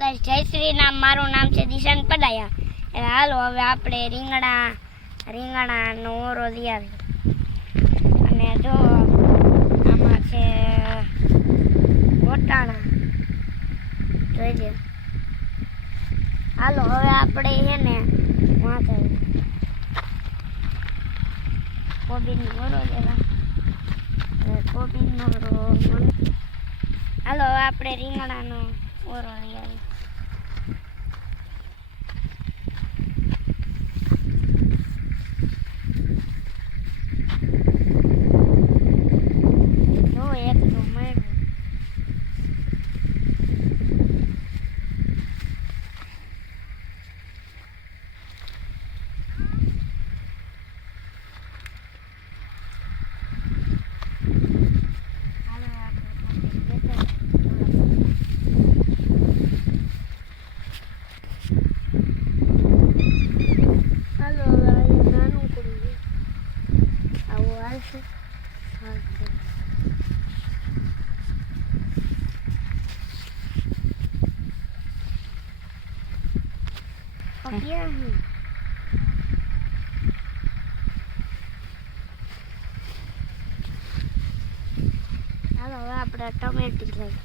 Guys જય શ્રી રામ, મારું નામ છે દિશાન પડાયા. એટલે હાલો હવે આપણે રીંગણાનો ઓરો લઈ આવી. અને જો આમાં છે ગોટાણા, જોઈજે. હાલો હવે આપણે છે ને વાંચે કોબીનો ઓરો લેવા. કોબીનો ઓરો હાલો હવે આપણે રીંગણાનો ઓરો લઈ આવી. જો એક તો મળ્યું. હાલો હવે આપણે ટમેટી લઈ.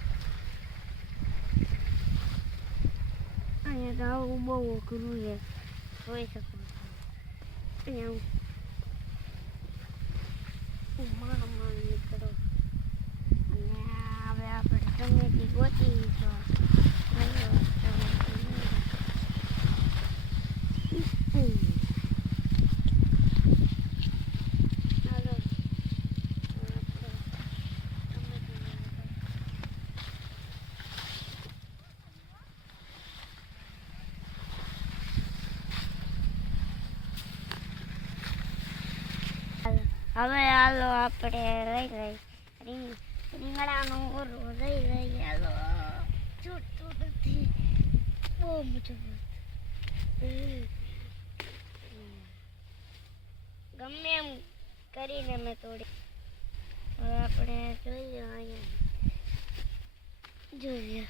અહીંયા તો આવું બહુ અઘરું છે, જોઈ શકો છો. અહીંયા નીકળો. અને હવે આપણે ટમેટી ગોતી તો હવે હાલો આપણે લઈ રીંગણાનો ઓરો લઈ હાલો. છૂટતું નથી, બહુ મજબૂત. ગમે એમ કરીને મેં તોડી. હવે આપણે જોઈએ, અહીંયા જોઈએ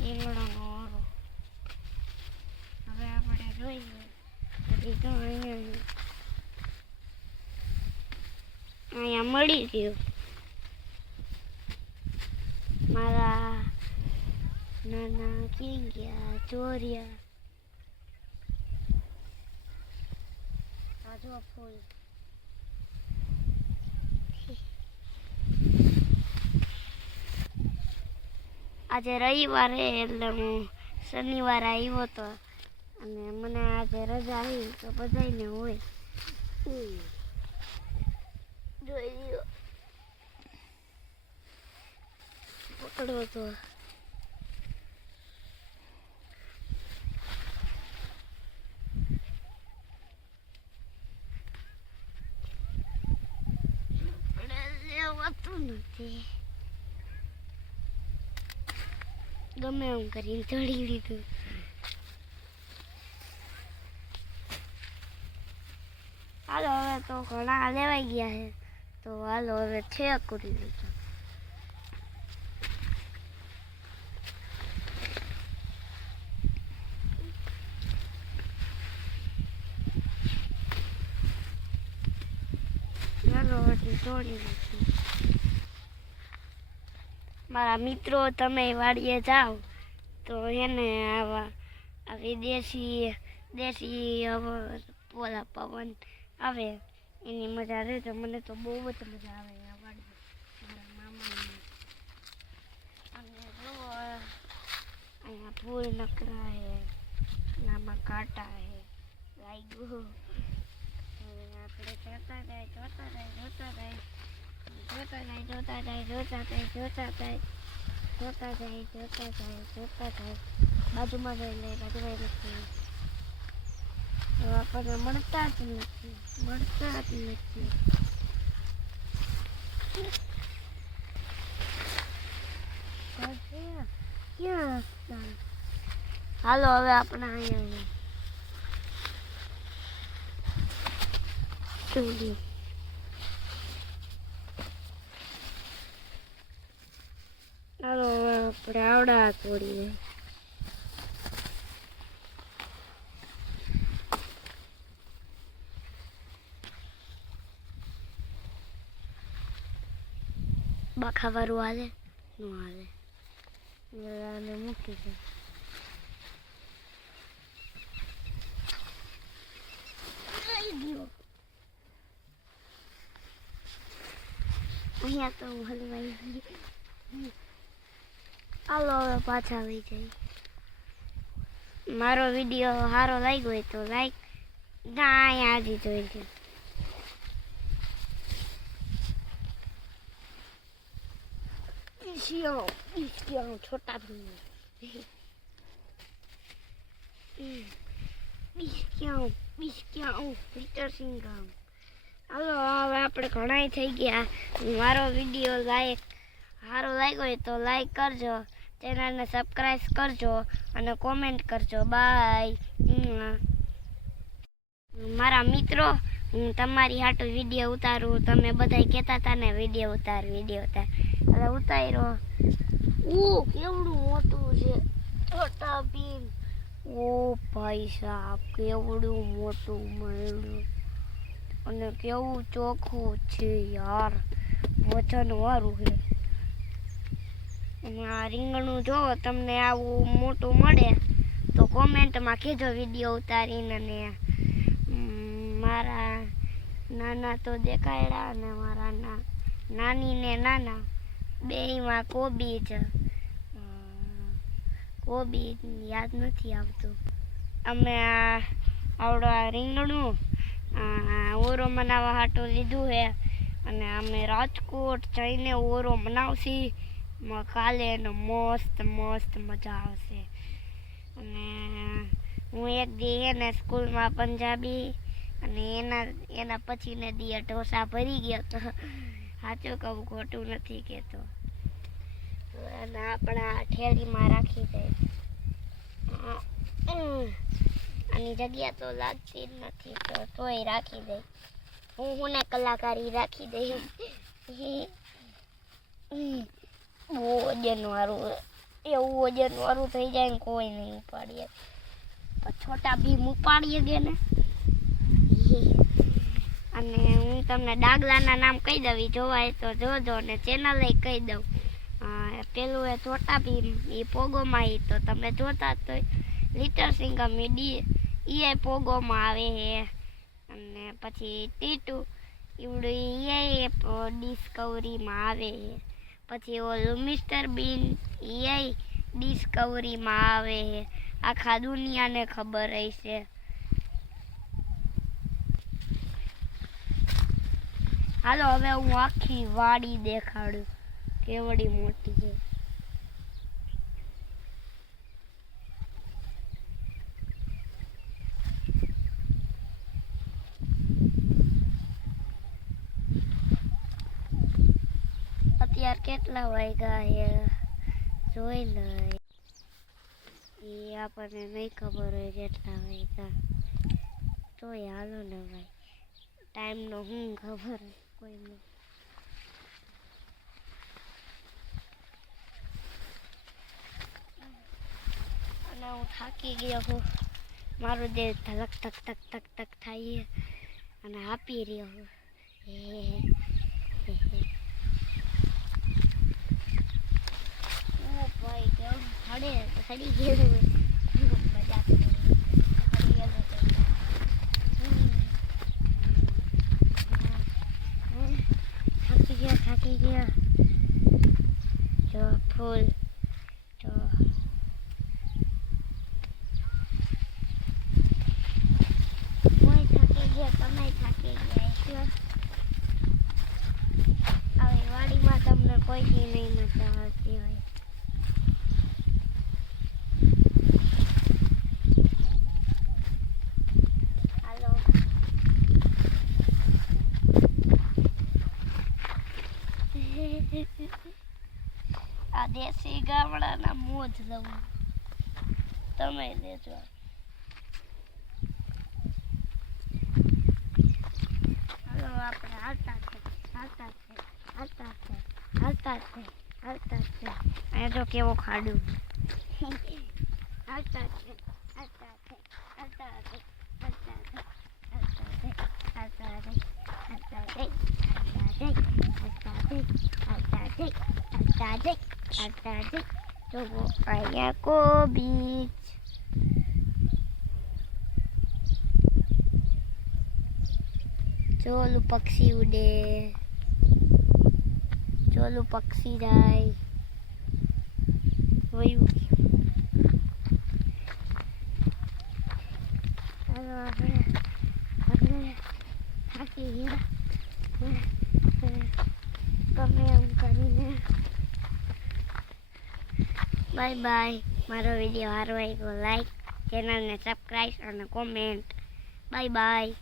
રીંગણાનો ઓરો. હવે આપણે જોઈએ તો અહીંયા મળી ગયું. મારા નાના કીંગ્યા ચોરિયા તાજો ફૂલ. આજે રવિવારે એટલે હું શનિવારે આવ્યો હતો અને મને આજે રજા આવી તો બધાને હોય. જોઈ પકડો તો લેવાતું નથી. ગમે એમ કરીને ચડી લીધું. હાલો હવે તો ઘણા લેવાઈ ગયા છે, તો હાલો હવે છેક કરી લીધું. ચાલો હજી તોડી લીધું. મારા મિત્રો તમે વાડીએ જાઓ તો એને આવા આવી દેશી પોલા પવન આવે એની મજા રહે. તો મને તો બહુ જ મજા આવે આ વાડી મારા મામાની. અને જો અહીંયા ફૂલ નકરા હે, આમાં કાંટા હે લાગ્યું. આપણે જોતા જાય બાજુમાં જઈ લે. આપણને મળતા જ નથી. ક્યાં રસ્તા? હાલો હવે આપણે અહીંયા હાલો આપણે આવડા તોડીએ. બાખાવાળું હાલે ન હાલે આને મૂકી દે. અહીંયા તો હું હલવાઈ ગઈ. હાલો હવે પાછા લઈ જાય. મારો વિડીયો સારો લાગ્યો હોય તો લાઈક ના અહીંયા આજે જોઈ છે. छोटा લિટર સિંગમ. હાલો હવે આપણે ઘણાય થઈ ગયા. મારો વિડીયો સારો લાગ્યો હોય તો લાઈક કરજો, ચેનલને સબસ્ક્રાઈબ કરજો અને કોમેન્ટ કરજો. બાય. મારા મિત્રો, હું તમારી હાટું વિડીયો ઉતારું. તમે બધા કહેતા હતા ને વિડીયો ઉતાર એટલે ઉતાર્યો. કેવડું મોટું છે છોટા ભીમ. ઓ ભાઈ સાહેબ, કેવડું મોટું મળ્યું અને કેવું ચોખ્ખું છે યાર, વજન વાળું છે. અને આ રીંગણું જો તમને આવું મોટું મળે તો કોમેન્ટમાં કહેજો વિડીયો ઉતારીને. અને મારા નાના તો દેખાડ્યા અને મારા નાની ને નાના બેયમાં કોબી યાદ નથી આવતું. અમે આવડા રીંગણું ઓરો બનાવવા હાટું લીધું છે અને અમે રાજકોટ જઈને ઓરો બનાવશી. કાલે એનો મસ્ત મજા આવશે. અને હું એક દી એને સ્કૂલમાં પંજાબી અને એના પછીને દી ઢોસા ભરી ગયો તો સાચું કહું, ખોટું નથી કહેતો. અને આપણા ઠેલીમાં રાખી દે. આની જગ્યા તો લાગતી જ નથી તો તોય રાખી દે. હું ને કલાકારી રાખી દઈ. વજનવાળું એવું વજનવાળું થઈ જાય ને કોઈ નહીં ઉપાડીએ. તો છોટા ભીમ ઉપાડીએ ગયા ને. અને હું તમને ડાગલાના નામ કહી દઉં, જોવાય તો જોજો ને ચેનલે કહી દઉં. પેલું એ છોટા ભીમ, એ પોગોમાં એ તો તમે જોતા જ તો. લિટર સિંગમ એ પોગોમાં આવે છે. અને પછી ટીટુ એવડું એ ડિસ્કવરીમાં આવે છે. પછી ઓલું મિસ્ટર બીન એ ડિસ્કવરીમાં આવે છે. આખા દુનિયાને ખબર હશે. હાલો હવે હું આખી વાડી દેખાડું કેવડી મોટી છે. અત્યારે કેટલા વાગ્યા છે જોઈ લઈ. એ આપણને નહીં ખબર હોય કેટલા વાગ્યા. તોય હાલો ને ભાઈ, ટાઈમનો હું ખબર કોઈને. અને હું થાકી ગયો હું. મારું દેહ ધલક ધક ધક ધક ધક થાય અને આપી રહ્યો હું. ભાઈ કેવું સડી ગયેલું મજા સડી ગયેલું. થાકી ગયા જો ફૂલ જો. હું થાકી ગયા, તમે થાકી ગયા. એટલે હવે વાડીમાં તમને કોઈ નહીં મજા આવતી હોય. આ દેશી ગામડાના મોજ લઉં, તમે દેજો. હાલો આપણે હાલતા છે. આવતા છે અહીંયા તો કેવો ખાડું આવતા છે આવતા છે આવતા છે આવતા છે આવતા છે આવતા છે આવતા છે આવતા છે આવતા છે આવતા છે તો અહીંયા કોબીજ ચોલું પક્ષી ઉડે ચોલું પક્ષી જાય વયું આપણે થાકી ગયા ગમે એમ કરીને બાય બાય મારો વિડીયો સારો આવ્યો લાઈક ચેનલને સબસ્ક્રાઈબ અને કોમેન્ટ બાય બાય